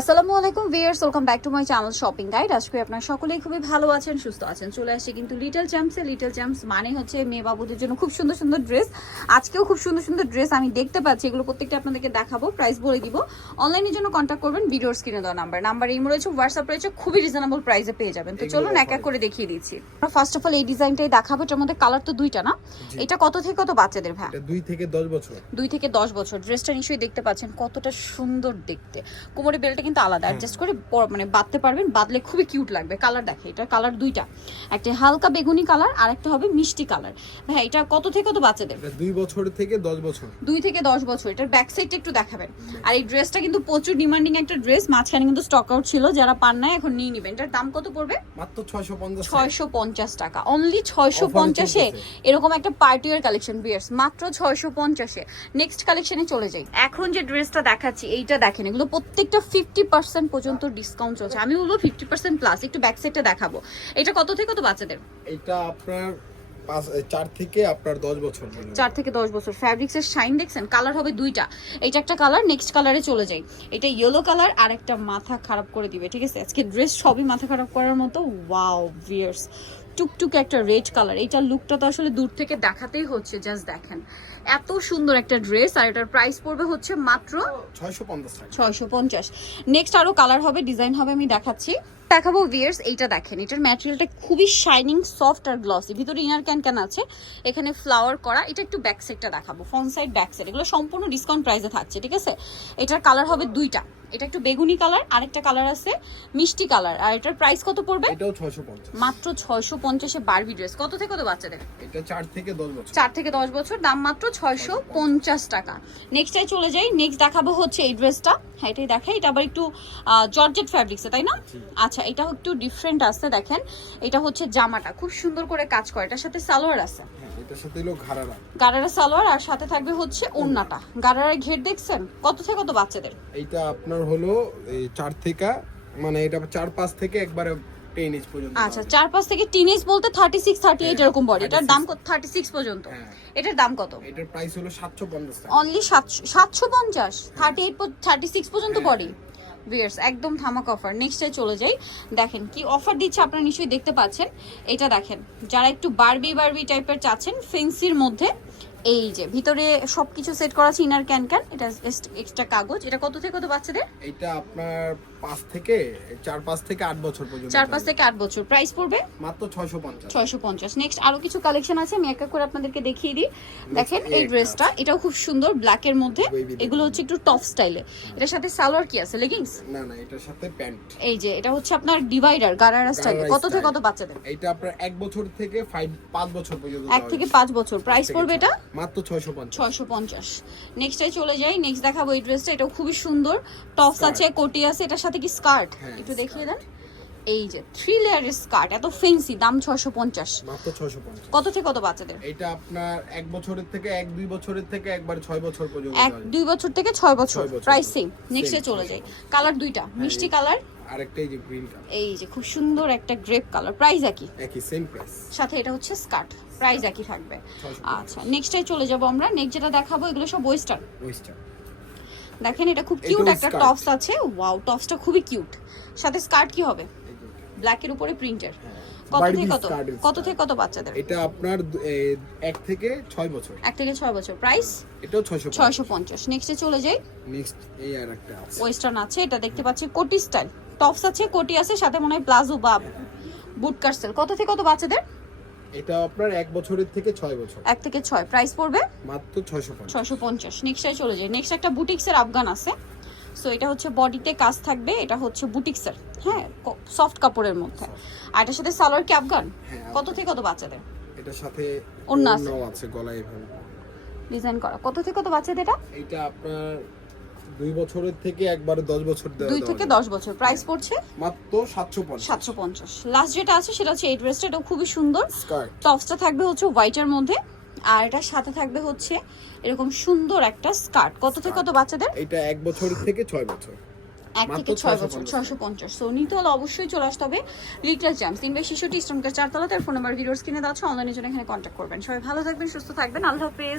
আসসালামু আলাইকুম viewers welcome back to my channel shopping guide. আজকে আপনারা সকলেই খুবই ভালো আছেন সুস্থ আছেন। চলে আসছে কিন্তু লিটল চ্যাম্পসে লিটল চ্যাম্পস মানে হচ্ছে মেয়ে বাবুদের জন্য খুব সুন্দর সুন্দর ড্রেস। আজকেও খুব সুন্দর সুন্দর ড্রেস আমি দেখতে পাচ্ছি। এগুলো প্রত্যেকটা আপনাদেরকে দেখাবো প্রাইস বলে দিব। অনলাইনের জন্য কন্ট্যাক্ট করবেন ভিডিওর স্ক্রিনে দেওয়া নাম্বার নাম্বার এই রয়েছে হোয়াটসঅ্যাপ রয়েছে খুবই রিজনেবল প্রাইসে পেয়ে যাবেন। তো চলুন এক এক করে দেখিয়ে দিচ্ছি। আমরা ফার্স্ট অফ অল এই ডিজাইনটাই দেখাবো এটার মধ্যে কালার তো দুইটা না? এটা কত থেকে কত বাচ্চাদের এটা দুই থেকে দশ বছর। দুই থেকে দশ বছর। ড্রেসটা নিশ্চয়ই দেখতে পাচ্ছেন কতটা সুন্দর দেখতে। কোমরের বেলটা কিন্তু আলাদা অ্যাডজাস্ট করে মানে বাঁধতে পারবেন বাঁধলে খুবই কিউট লাগবে কালার দেখে এটা কালার দুইটা। একটা হালকা বেগুনি কালার আর একটা হবে মিষ্টি কালার ভাই এটা কত থেকে কত বাচ্চাদের? দুই বছর থেকে দশ বছর। দুই থেকে দশ বছর এটার ব্যাক সাইডটা একটু দেখাবেন। আর এই ড্রেসটা কিন্তু প্রচুর ডিমান্ডিং একটা ড্রেস মাঝখানে কিন্তু স্টক আউট ছিল যারা পান না এখন নিয়ে নেবেন। এটার দাম কত পড়বে? মাত্র ছয়শো পঞ্চাশ ছয়শো পঞ্চাশ টাকা অনলি ছয়শো পঞ্চাশে এরকম একটা পার্টিওয়ার কালেকশন বিয়ার্স মাত্র ছয়শো পঞ্চাশে। নেক্সট কালেকশনে চলে যাই। এখন যে ড্রেসটা দেখাচ্ছি এইটা দেখেন এগুলো প্রত্যেকটা ফিফটি পার্সেন্ট পর্যন্ত ডিসকাউন্ট চলছে। আমি বলব ফিফটি পার্সেন্ট প্লাস একটু ব্যাক সাইডটা দেখাবো। এটা কত থেকে কত বাচ্চাদের? এটা আপনার চার থেকে আপনার দশ বছর চার থেকে দশ বছর। ফ্যাব্রিক্সের শাইন দেখছেন? কালার হবে দুইটা। এটা একটা কালার নেক্সট কালারে চলে যাই। এটা ইয়েলো কালার আর একটা মাথা খারাপ করে দিবে ঠিক আছে? আজকে ড্রেস সবই মাথা খারাপ করার মতো। ওয়াও ভিয়ার্স টুকটুকে একটা রেড কালার। এইটার লুকটা তো আসলে দূর থেকে দেখাতেই হচ্ছে জাস্ট দেখেন। এত সুন্দর একটা ড্রেস আর এটার প্রাইস পড়বে হচ্ছে মাত্র ছয়শো পঞ্চাশ টাকা। ছয়শো পঞ্চাশ। নেক্সট আরও কালার হবে ডিজাইন হবে আমি দেখাচ্ছি। দেখাবো ভিয়ার্স এইটা দেখেন এটার ম্যাটেরিয়ালটা খুবই শাইনিং সফট আর গ্লসি ভিতরে ইনার ক্যান ক্যান আছে এখানে ফ্লাওয়ার করা এটা একটু ব্যাক সাইডটা দেখাবো ফ্রন্ট সাইড ব্যাক সাইড এগুলো সম্পূর্ণ ডিসকাউন্ট প্রাইসে থাকছে ঠিক আছে? এটার কালার হবে দুইটা এটা একটু বেগুনি কালার আরেকটা কালার আছে মিষ্টি কালার আর এটার প্রাইস কত পড়বে? এটাও ছয়শো পঞ্চাশ। মাত্র ছয়শো পঞ্চাশে বারবি ড্রেস কত থেকে কত বাচ্চাদের এটা চার থেকে দশ বছর। চার থেকে দশ বছর দাম মাত্র ছয়শো পঞ্চাশ টাকা। নেক্সটে চলে যাই নেক্সট দেখাবো হচ্ছে এই ড্রেসটা হ্যাঁ এটাই দেখাই এটা আবার একটু জর্জেট ফ্যাব্রিক্সে তাই না? জি। আচ্ছা এটাও একটু ডিফারেন্ট আছে দেখেন। এটা হচ্ছে জামাটা খুব সুন্দর করে কাজ করে। এটার সাথে সালোয়ার আছে। হ্যাঁ এটার সাথে হলো ঘাড়ারা। গারারা সালোয়ার আর সাথে থাকবে হচ্ছে ওড়নাটা গারারা ঘের দেখছেন? কত থেকে কত বাচ্চাদের? এইটা আপনার হলো এই চার থেকে মানে এটা চার পাঁচ থেকে একবারে টেন পর্যন্ত আচ্ছা চার পাঁচ থেকে টিনেজ বলতে থার্টি সিক্স থার্টি এইট হ্যাঁ, এরকম বডি। এটার দাম কত? থার্টি সিক্স পর্যন্ত। হ্যাঁ। এটার দাম কত? এটার প্রাইস হলো সাতশো পঞ্চাশ অনলি সাতশো পঞ্চাশ? থার্টি এইট থার্টি সিক্স পর্যন্ত হ্যাঁ, বডি ভিয়ার্স একদম ধামাক অফার নেক্সটে চলে যাই। দেখেন কি অফার দিচ্ছে, আপনারা নিশ্চয়ই দেখতে পাচ্ছেন। এটা দেখেন, যারা একটু বারবি বারবি টাইপের চাচ্ছেন ফেন্সির মধ্যে এই যে ভিতরে সবকিছু সেট করা আছে ইনার ক্যান ক্যান এটা এক্সট্রা কাগজ। এটা কত থেকে কত বাচ্চাদের? এটা আপনার পাঁচ থেকে চার পাঁচ থেকে আট বছর পর্যন্ত চার পাঁচ থেকে আট বছর। প্রাইস পড়বে? মাত্র ছয়শো পঞ্চাশ। ছয়শো পঞ্চাশ। নেক্সট আরও কিছু কালেকশন আছে আমি এক এক করে আপনাদেরকে দেখিয়ে দিই। দেখেন এই ড্রেসটা এটাও খুব সুন্দর ব্ল্যাকের মধ্যে। এগুলো হচ্ছে একটু টপ স্টাইলে এটার সাথে সালোয়ার কি আছে? লেগিংস না না এটার সাথে প্যান্ট। এই যে এটা হচ্ছে আপনার ডিভাইডার গারারা স্টাইল কত থেকে। কত বাচ্চাদের? এটা আপনার এক বছর থেকে ফাইভ পাঁচ বছর পর্যন্ত এক থেকে পাঁচ বছর। প্রাইস পড়বে এটা? মাত্র ছয়শো পঞ্চাশ। ছয়শো পঞ্চাশ। নেক্সটে চলে যাই। নেক্সট দেখাবো এই ড্রেসটা এটাও খুবই সুন্দর। টপস আছে কোটি আছে। এটার সাথে কি স্কার্ট হ্যাঁ, একটু দেখিয়ে দেন। এই যে থ্রি লেয়ারের স্কার্ট এত ফেন্সি দাম ছয়শো পঞ্চাশ। মাত্র ছয়শো পঞ্চাশ। কত থেকে কত বাচ্চাদের? এটা আপনার এক বছরের থেকে এক দুই বছরের থেকে একবার ছয় বছর পর্যন্ত এক দুই বছর থেকে ছয় বছর। ছয় প্রাইস সেম নেক্সটে চলে যাই। কালার দুইটা। মিষ্টি কালার আরেকটাই যে গ্রিন কালার এই যে খুব সুন্দর একটা গ্রেপ কালার প্রাইস একই। একই সেম প্রাইস সাথে এটা হচ্ছে স্কার্ট প্রাইস একই থাকবে। আচ্ছা নেক্সটে চলে যাব আমরা। নেক্সট যেটা দেখাবো এগুলো সব ওয়েস্টার্ন দেখেন এটা খুব কিউট একটা টপস আছে। ওয়াও টপসটা খুবই কিউট সাথে স্কার্ট কি হবে? ব্ল্যাকের উপরে প্রিন্টের কত থেকে কত? কত থেকে কত বাচ্চাদের? এটা আপনার থেকে ছয় বছর। থেকে বছর। প্রাইস এটাও ছয়শো ছয়শো পঞ্চাশ। নেক্সটে চলে যাই। নেক্সট এই আর একটা আছে। ওয়েস্টার্ন আছে এটা দেখতে পাচ্ছি কোটি স্টাইল টপস আছে কোটি আছে সাথে মনে হয় প্লাজো বা বুট কার্সেল কত থেকে কত বাচ্চাদের? এটা আপনার এক বছরের থেকে ছয় বছর। এক থেকে ছয়। প্রাইস পড়বে? মাত্র ছয়শো ছয়শো পঞ্চাশ। নেক্সটে চলে যায় নেক্সট একটা বুটিক্সের আফগান আছে। সো এটা হচ্ছে বডিতে কাজ থাকবে। এটা হচ্ছে বুটিক্সের। হ্যাঁ সফট কাপড়ের মধ্যে। আর এটার সাথে সালোয়ার কি আফগান? হ্যাঁ, কত থেকে কত বাচ্চাদের? এটার সাথে অন্য আছে। গলায় এভাবে। ডিজাইন করা। কত থেকে কত বাচ্চাদের এটা? এইটা আপনার দুই বছরের থেকে একবারে দশ বছর দেওয়া দুই থেকে যাবে। দশ বছর। প্রাইস পড়ছে মাত্র সাতশো পঞ্চাশ। সাতশো পঞ্চাশ। লাস্ট যেটা আছে সেটা হচ্ছে এই ড্রেসটা এটা খুবই সুন্দর। টপসটা থাকবে হচ্ছে হোয়াইটের মধ্যে আর এটার সাথে থাকবে হচ্ছে এরকম সুন্দর একটা স্কার্ট কত থেকে কত বাচ্চাদের? এটা এক বছর থেকে ছয় বছর। এক থেকে ছয় বছর 650 ছয়শো পঞ্চাশ। সো নিতে হলে অবশ্যই চলে আসতে হবে লিটল চ্যাম্পস তিন বাই শিশুটি স্টোনকার চারতলা তার ফোন নাম্বার ভিডিওস কিনে দেওয়া অনলাইনের জন্য এখানে কন্ট্যাক্ট করবেন। সবাই ভালো থাকবেন সুস্থ থাকবেন। আল্লাহ হাফেজ।